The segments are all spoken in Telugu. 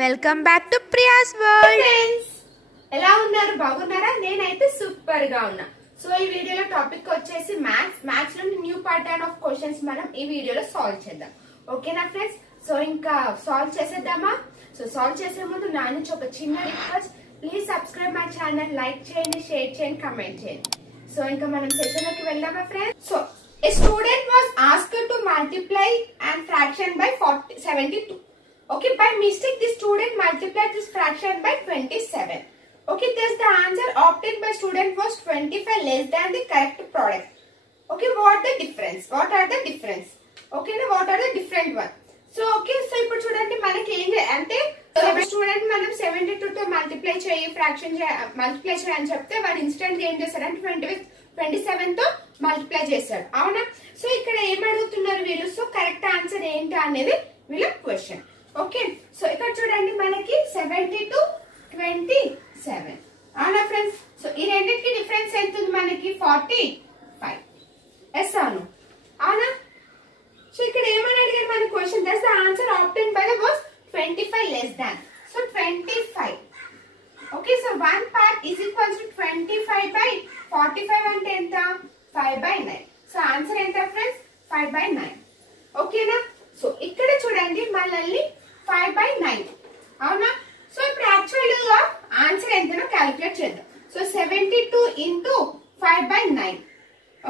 Welcome back to Priya's world. Friends, ఎలా ఉన్నారు? బాగున్నారా? నేనైతే సూపర్ గా ఉన్నా. సో ఈ వీడియోలో టాపిక్ వచ్చేసి మ్యాథ్స్ లో న్యూ ప్యాటర్న్ ఆఫ్ క్వశ్చన్స్ మనం ఈ వీడియోలో సాల్వ్ చేద్దాం. ఓకేనా ఫ్రెండ్స్? సో ఇంకా సాల్వ్ చేసేద్దామా? సో సాల్వ్ చేసే ముందు నా నుంచి ఒక చిన్న request, please subscribe my channel, like చేయండి, షేర్ చేయండి, కమెంట్ చేయండి. సో ఇంకా మనం సెషన్ లోకి వెళ్దామా friends? So a student was asked to multiply and fraction by 72. Okay, by mistake the student multiplied this fraction by 27. Okay, thus the answer obtained by student was 25 less than the correct product. Okay, what are the difference? Okay, now what are the different one? So okay, so ఇప్పుడు చూడండి మనకి ఏంటి అంటే స్టూడెంట్ మనం 72 తో మల్టిప్లై చేయి ఫ్రాక్షన్ మల్టిప్లై చేయి అని చెప్తే వాడు ఇన్స్టెంట్ గా ఏం చేశారంటే 27 తో మల్టిప్లై చేశాడు. అవునా? సో ఇక్కడ ఏం అడుగుతున్నారు వీళ్ళు? సో కరెక్ట్ ఆన్సర్ ఏంటి అనేది వీళ్ళ క్వశ్చన్. ఓకే, సో ఇక్కడ చూడండి మనకి 72 27. అవునా ఫ్రెండ్స్? సో ఈ రెండింటికి డిఫరెన్స్ ఎంత ఉంది మనకి? 45. ఎస్ అవును. అవునా? సో ఇక్కడ ఏమని అడిగారు మన question? That's the answer obtained by the was 25 less than. So 25. Okay, so 1 part is equals to 25 by 45 అంటే ఎంత? 5/9. సో ఆన్సర్ ఎంత ఫ్రెండ్స్? 5/9. ఓకేనా? సో ఇక్కడ చూడండి మనల్ని 5/9. అవునా? సో ఇప్పుడు యాక్చువల్ గా ఆన్సర్ ఎంతనో క్యాలిక్యులేట్ చేద్దాం. So 72 into 5/9.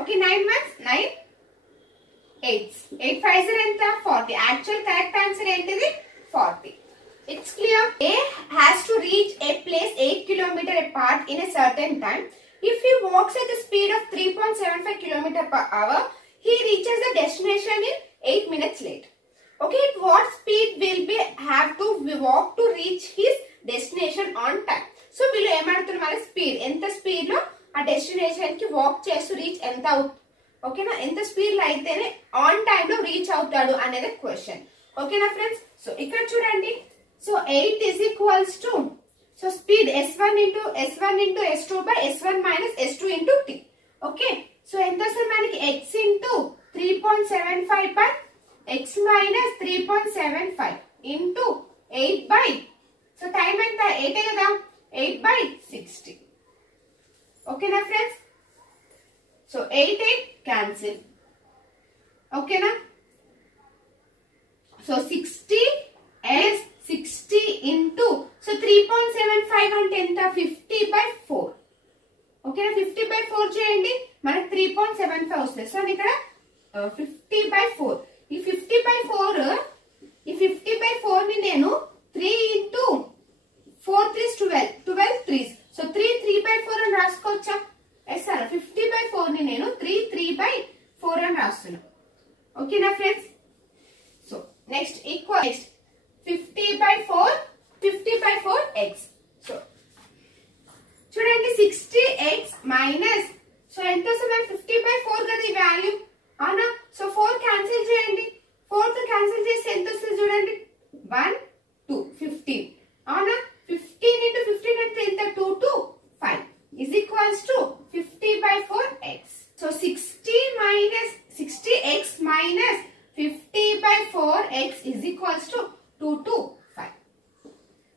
Okay, 9 1s 9 8 8 5s ఎంత? 40. యాక్చువల్ కరెక్ట్ ఆన్సర్ ఏంటిది? 40. It's clear. A has to reach a place 8 km apart in a certain time. If he walks at the speed of 3.75 km per hour, he reaches the destination in 8 minutes late. Okay, at what speed will we have to walk to reach his destination on time? So వీళ్ళు ఏమడుతున్నారు? మన స్పీడ్ ఎంత స్పీడ్ లో ఆ డెస్టినేషన్ కి వాక్ చేస్తూ రీచ్ ఎంత ఓకేనా, ఎంత స్పీడ్ లో అయితేనే ఆన్ టైమ్ లో రీచ్ అవుతాడు అనేది క్వశ్చన్. ఓకేనా ఫ్రెండ్స్? సో ఇక్కడ చూడండి, so 8 is equals to, so speed s1 into s2 by s1 minus s2 into t. Okay, so ఎంత వస్తుంది మనకి? x into 3.75 by x minus 3.75 into 8 by, so time ఎంత? 8 కదా, 8/60. ఓకేనా ఫ్రెండ్స్? So 8 cancel. ఓకేనా? సో 60 into, సో 3.75 అంటే ఎంత? 50/4. ఓకేనా? 50/4 చేయండి, మనకి 3.75 వస్తుంది. సో ఇక్కడ 50/4. ఈ 50/4 ని నేను 3 into 4 3s 12 3s. సో 3/4 అని రాసుకోవచ్చా? Yes sir. 50/4 ని నేను 3/4 అని రాస్తున్నా. ఓకేనా friends? So next equal 50/4 x. So చూడండి 60x మైనస్, సో ఎంత వస్తుంది? 50/4 కదా ఈ వాల్యూ. అవునా? సో 4 క్యాన్సిల్ చేయండి. 4 తో క్యాన్సిల్ చేస్తే ఎంత వస్తుంది చూడండి? 1 2 15. అవునా? 15 into 15 అంటే ఎంత? 2 to 5 is equals to 50/4x. So 60x minus 50/4x is equals to 2 to 5.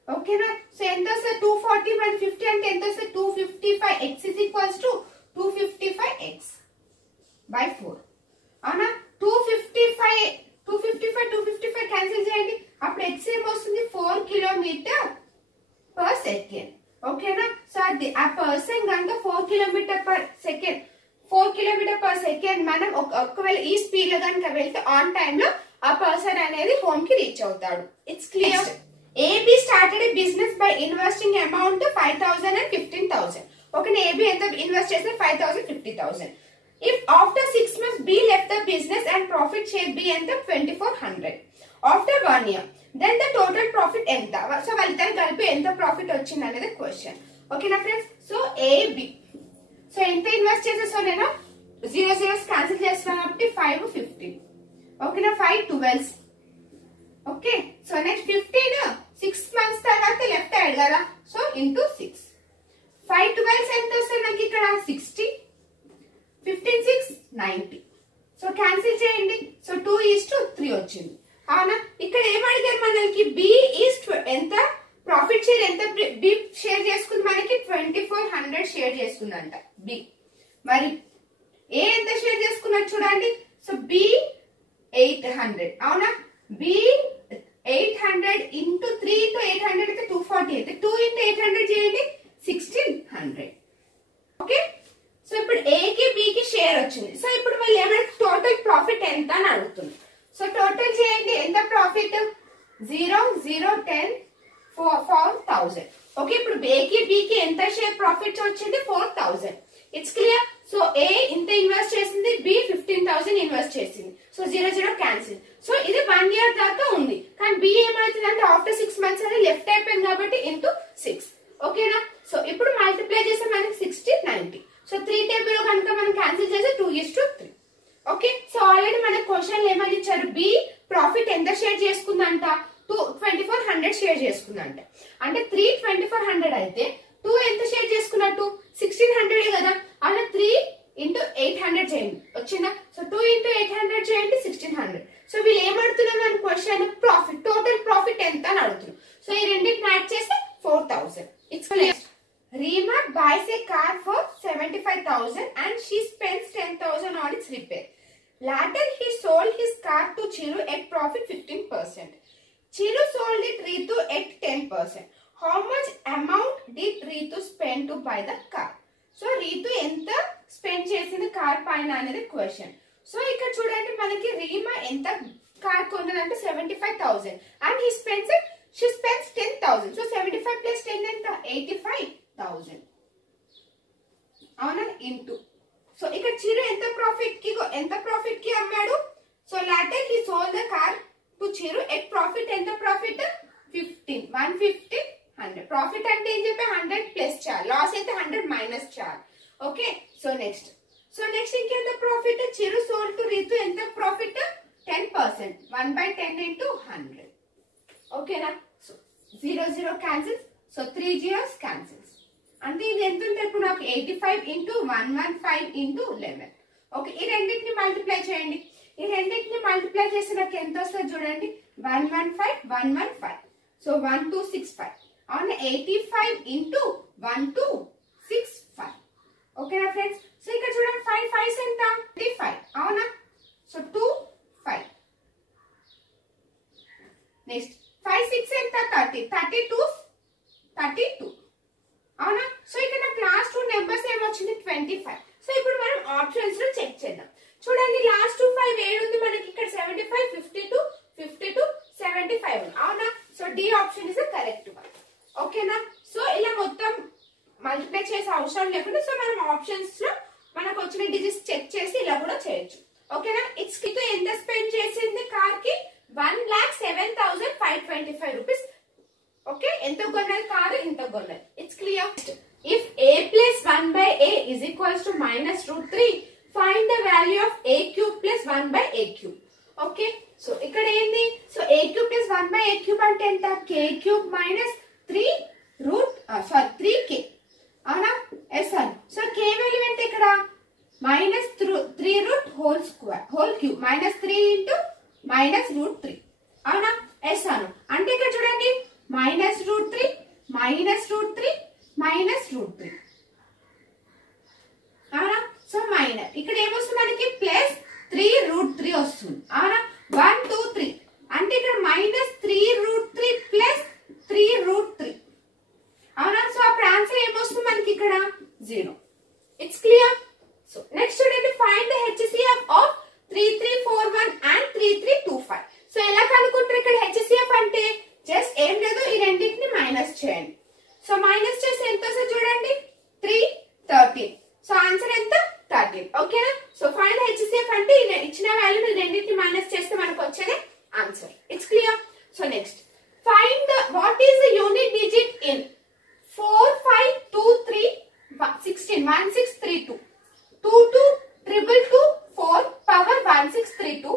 ఓకేనా? సో ఎంత వస్తుంది? 240 మరి 50 అంటే ఎంత వస్తుంది? 255. x is equals to 255x by 4. అవునా? 255 క్యాన్సిల్ చేయండి. అప్పుడు x ఏమొస్తుంది? 4 km/s. ఓకేనా? సో అది ఆ పర్సన్ కనుక 4 km/s మనం ఒకవేళ ఈ స్పీడ్ లో కనుక వెళ్తే ఆన్ టైమ్ లో ఆ పర్సన్ అనేది హోమ్ కి రీచ్ అవుతాడు. It's clear. AB started a business by investing amount 5,000 and 15,000. Okay, AB ఎంత ఇన్వెస్ట్ చేస్తే 5,000 50,000. If after 6 months B left the business and profit share B ఎంత 2,400. After 1 year, then the total profit ఎంత? సో వాళ్ళిద్దరు కలిపి ఎంత ప్రాఫిట్ వచ్చింది అనేది క్వశ్చన్. ఓకేనా ఫ్రెండ్స్? సో AB, సో ఎంత ఇన్వెస్ట్ చేసేసో నేను 0 0s క్యాన్సిల్ చేస్తున్నాను కాబట్టి 5 15. ఓకేనా? 5 12s. Okay, so next 15 6 months తర్వాత లెఫ్ట్ అయ్యాడు కదా, సో ఇంటూ 6. 5 12s ఎంత వస్తుంది నాకు ఇక్కడ? 60. 15 6 90. సో క్యాన్సిల్ చేయండి. సో 2:3 వచ్చింది. అవునా? ఇక్కడ ఏమడిగారు మనకి బి ఈస్ ఎంత ప్రాఫిట్ షేర్ ఎంత బి షేర్ చేసుకుంది మనకి 2400 షేర్ చేసుకుందంట బి. మరి ఏ ఎంత షేర్ చేసుకున్నారు చూడండి. సో బి 800 అవునా? బి 800 ఇంటూ 3 ఇంటూ 800 అయితే 240 అయితే 2 ఇంటూ 800 చేయండి 1600. ఓకే, సో ఇప్పుడు ఏ కి బి కి షేర్ వచ్చింది. సో ఇప్పుడు వాళ్ళు ఏమంటే టోటల్ ప్రాఫిట్ ఎంత అని అడుగుతుంది. సో టోటల్ చేయండి ఎంత ప్రాఫిట్ 0 0 10 4000. ఓకే, ఇప్పుడు ఏ కి బి కి ఎంత షేర్ ప్రాఫిట్ వచ్చింది 4000. It's clear. సో ఏ ఇంత ఇన్వెస్ట్ చేసింది, బి 15,000 ఇన్వెస్ట్ చేసింది. So 0 0 cancel. సో ఇది 1 year దాకా ఉంది. కానీ బి ఏమవుతుంది అంటే ఆఫ్టర్ 6 months అని లెఫ్ట్ అయిపోయింది కాబట్టి ఇంటూ 6. ఓకేనా? సో ఇప్పుడు మల్టిప్లై చేస్తే మనకి 60 90. సో 3 టేబుల్ కనుక మనం క్యాన్సిల్ చేస్తే 2:3. ఓకే, సో ఆల్రెడీ మన క్వశ్చన్ ఏమని ఇచ్చారు, బి ప్రాఫిట్ ఎంత షేర్ చేసుకుందంట 2400 షేర్ చేసుకుందంట. అంటే 3 2400 అయితే 2 ఎంత షేర్ చేసుకున్నట్టు 1600 కదా. అలా 3 ఇంటూ 800 చేయండి వచ్చిందా. సో 2 ఇంటూ 800 చేయండి 1600. సో వీళ్ళు ఏమడుతున్నారు మన క్వశ్చన్ ప్రాఫిట్ టోటల్ ప్రాఫిట్ ఎంత అని అడుగుతున్నారు. సో ఈ రెండింటిని యాడ్ చేస్తే 4000. It's clear. Reema buys a car for 75,000 and she spends 10,000 on its repair. Later he sold his car to Chiru at profit 15%. Chiru sold it Ritu at 10%. How much amount did Ritu spend to buy the car? So Ritu ఎంత స్పెండ్ చేసింది కార్ పైన అనేది క్వశ్చన్. సో ఇక్కడ చూడండి మనకి రీమా ఎంత కార్ కొన్నదంటే 75,000 and she spends 10,000. So 75 plus 10 ఎంత 85,000 అవునా ఇంటూ. సో ఇక్కడ చిరు ఎంత ప్రాఫిట్ కి అమ్మాడు. So later he sold the car to Chiru at profit ఎంత ప్రాఫిట్ 150 100. ప్రాఫిట్ అంటే ఏం చెప్పి 100 ప్లస్ చేయాలి, లాస్ అయితే 100 మైనస్ చేయాలి. ఓకే, సో నెక్స్ట్ ఇంకెంత profit Chiru sold to Ritu ఎంత ప్రాఫిట్ 10%. 1/10 ఇంటూ 100. ఓకేనా? So 0 0 cancels. So 3 zeros cancels. అంటే ఇది ఎంత ఉంటే ఇప్పుడు నాకు 85 ఇంటూ 115 ఇంటూ 11. ఓకే, ఈ రెండింటిని మల్టిప్లై చేయండి. ఈ రెండింటిని మల్టిప్లై చేసి నాకు ఎంత వస్తుంది చూడండి 115. సో 1265 అవునా. 85 ఇంటూ 1265. ఓకేనా ఫ్రెండ్స్? సో ఇక్కడ చూడండి 5 5 ఎంత 35 అవునా. సో 2 5. నెక్స్ట్ 5 6 ఎంత 30 32 అవునా. సో ఇక్కడ నాకు లాస్ట్ 2 నెంబర్స్ ఏమొచ్చింది 25. సో ఇప్పుడు మనం ఆప్షన్స్ లో చెక్ చేద్దాం. చూడండి లాస్ట్ 5 ఏడుంది మనకి ఇక్కడ 75 52 75 అవునా. So D option is the correct one. ఓకేనా? సో ఇలా మొత్తం మల్టిప్లై చేసే అవసరం లేకుండా సో మనం ఆప్షన్స్ లో మనకు వచ్చిన డిజిట్స్ చెక్ చేసి ఇలా కూడా చేయొచ్చు. ఓకేనా? ఇట్స్ కి ఎంత స్పెండ్ చేసింది కార్ కి 1,07,525 రూపీస్. ఓకే, ఎంత కొన్నది కారు ఇంత కొన్నది. It's clear. If a plus 1/a is equals to -√3, find the value of a cube plus 1/a cube. Okay, so ఇక్కడ ఏంది, so a cube plus 1/a cube అంటే ఎంత k cube minus 3k అవునా. ఎస్ అని. సో k వాల్యూ ఎంత ఇక్కడ -3 రూట్ హోల్ క్యూబ్ -3 ఇంటూ -√3 అవునా. ఎస్ అను. అంటే ఇక్కడ చూడండి -√3 అవునా. సో మైనస్ ఇక్కడ ఏమొస్తుంది మనకి +3√3 వస్తుంది అవునా. 1 2 3 అంటే ఇక్కడ -3√3 ప్లస్ 3√3 అవునా. సో అప్పుడు ఆన్సర్ ఏమొస్తుంది మనకి ఇక్కడ 0. It's clear. సో నెక్స్ట్ చూడండి find the HCF of 3341 and 3325. So ఎలా కనుక్కుంటారు ఇక్కడ HCF అంటే జస్ట్ ఏం లేదు ఈ రెండింటిని మైనస్ చేయండి. సో మైనస్ చేసి ఎంత వస్తుంది చూడండి 13. సో ఆన్సర్ ఎంత 13. ఓకేనా. సో ఫైండ్ HCF అంటే ఇచ్చిన వాల్యూని రెండింటిని మైనస్ చేస్తే మనకు వచ్చేదే answer. It's clear. So next find what is the unit digit in 4523 16 1632 22 222 4 power 1632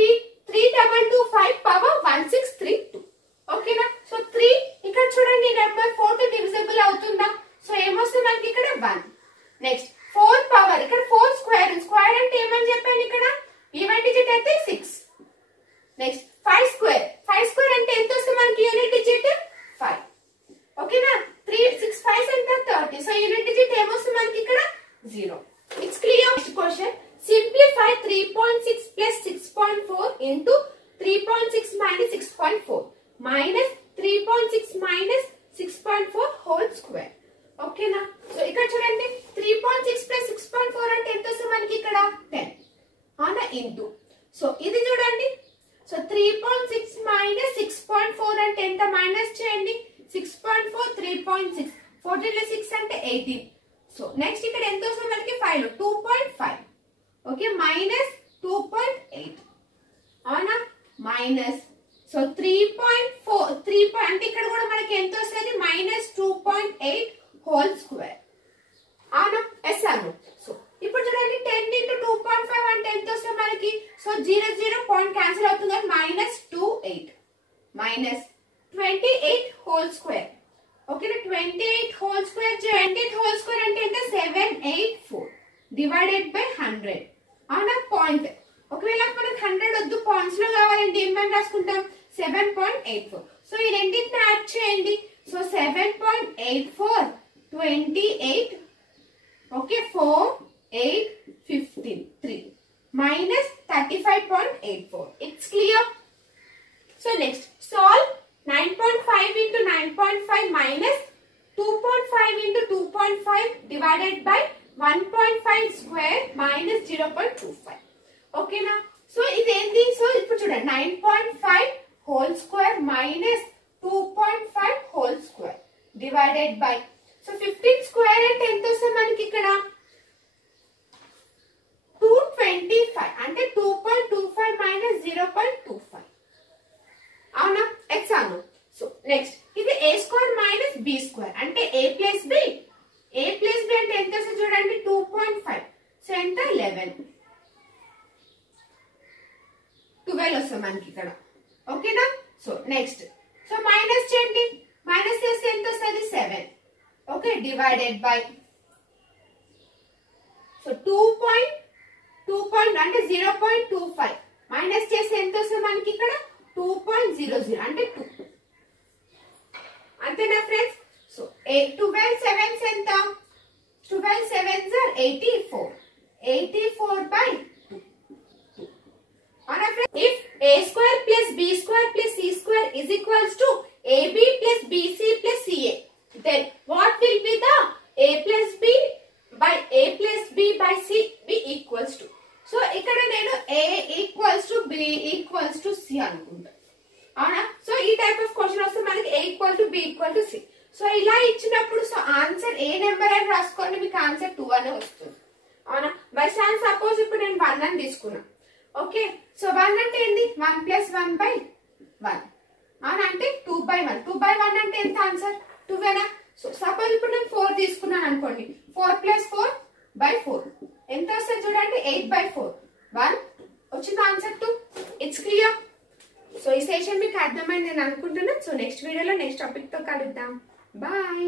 3225 power 1632. ఓకేనా. సో 3 ఇక్కడ చూడండి నెంబర్ 4 తో డివిజిబుల్ అవుతుందా. సో ఏమొస్తుంది మనకి ఇక్కడ 1. నెక్స్ట్ 4 పవర్ ఇక్కడ 4 స్క్వేర్ అంటే ఏమని చెప్పాను ఇక్కడ ఈవెన్ డిజిట్ అయితే 6. Next 6.4 minus 3.6 minus 6.4 whole square. ఓకేనా? సో ఇక్కడ చూడండి 3.6 ప్లస్ 6.4 అంటే ఎంత వస్తుంది మనకి ఇక్కడ 10 అవునా ఇంటూ. సో ఇది చూడండి, సో 3.6 మైనస్ 6.4 అంటే ఎంత మైనస్ చేయండి 6.4 3.6 14 లో 6 అంటే 18. సో నెక్స్ట్ ఇక్కడ ఎంత వస్తుంది మనకి 5 లో 2.5 ఓకే మైనస్ 2.8 అవునా మైనస్. సో 3.4 అంటే ఇక్కడ కూడా మనకి ఎంత వస్తుంది మైనస్ 2.8 హోల్ స్క్వేర్ అవునా ఎస్ అను. సో ఇప్పుడు చూడండి 10 into 2.5 అంటే ఎంత వస్తుంది మనకి, సో 0 పాయింట్ క్యాన్సిల్ అవుతుంది కదా మైనస్ 28 మైనస్ 28 హోల్ స్క్వేర్ ఓకేనా 28 హోల్ స్క్వేర్ 28 హోల్ స్క్వేర్ అంటే ఎంత 784 డివైడెడ్ బై 100 అవునా పాయింట్. ఒకవేళ మనకు 100 వద్దు పాయింట్స్ లో కావాలంటే ఏమని రాసుకుంటాం 7.84. సో ఈ రెండింటిని యాడ్ చేయండి. So 7.84 28 okay 4 8 15 3 minus 35.84. It's clear? So next solve 9.5 into 9.5 minus 2.5 into 2.5 divided by 1.5 square minus 0.25. Okay na? So ఇది ఏంది, సో ఇప్పుడు చూడండి 9.5 whole square minus 2.5 whole square divided by, so 15 square అంటే ఎంత వస్తుంది మనకి ఇక్కడ 225 అంటే 2.25 minus 0.25 అవునా ఎక్స్ అను. సో నెక్స్ట్ ఇది a square minus b square అంటే a plus b అంటే ఎంత వస్తుంది చూడండి 2.5 సో ఎంత 11 వస్తుంది మనకి ఇక్కడ ఓకేనా. సో నెక్స్ట్ సో మైనస్ చేయండి, మైనస్ చేస్తే ఎంత వస్తుంది 7 ఓకే డివైడెడ్ బై, సో 2 అంటే 0.25 మైనస్ చేస్తే ఎంత వస్తుంది మనకి ఇక్కడ 2.00 అంటే 2 అంతేనా ఫ్రెండ్స్. సో 12 7s ఎంత 12 7s are 84 by 2. Alright friends, if a square plus b square plus c square is equals to ab plus bc plus ca, then what will be the a plus b by c be equals to. So ఇక్కడ నేను a equals to b equals to c అనుకుంటా అవునా. సో ఈ టైప్ ఆఫ్ క్వశ్చన్ వస్తే మనకి a equal to b equal to c. So ఇలా ఇచ్చినప్పుడు సో ఆన్సర్ ఏ నెంబర్ అని రాసుకోండి, మీకు ఆన్సర్ 2 అనే వస్తుంది అవునా. బై ఛాన్స్ సపోజ్ ఇప్పుడు నేను 1 అని తీసుకున్నా ఓకే. సో 1 అంటే ఏంది 1 plus 1 by 1 అవునా అంటే 2 by 1. 2 by 1 అంటే ఎంత ఆన్సర్ 2 ఏనా. సో సపోజ్ ఇప్పుడు నేను 4 తీసుకున్నాను అనుకోండి 4 plus 4 by 4 ఎంత వస్తుంది చూడండి 8 by 4 1 వచ్చింది ఆన్సర్ 2. It's clear. సో ఈ సెషన్ మీకు అర్థమైంది నేను అనుకుంటున్నాను. సో నెక్స్ట్ వీడియోలో నెక్స్ట్ టాపిక్ తో కలుద్దాం. బాయ్.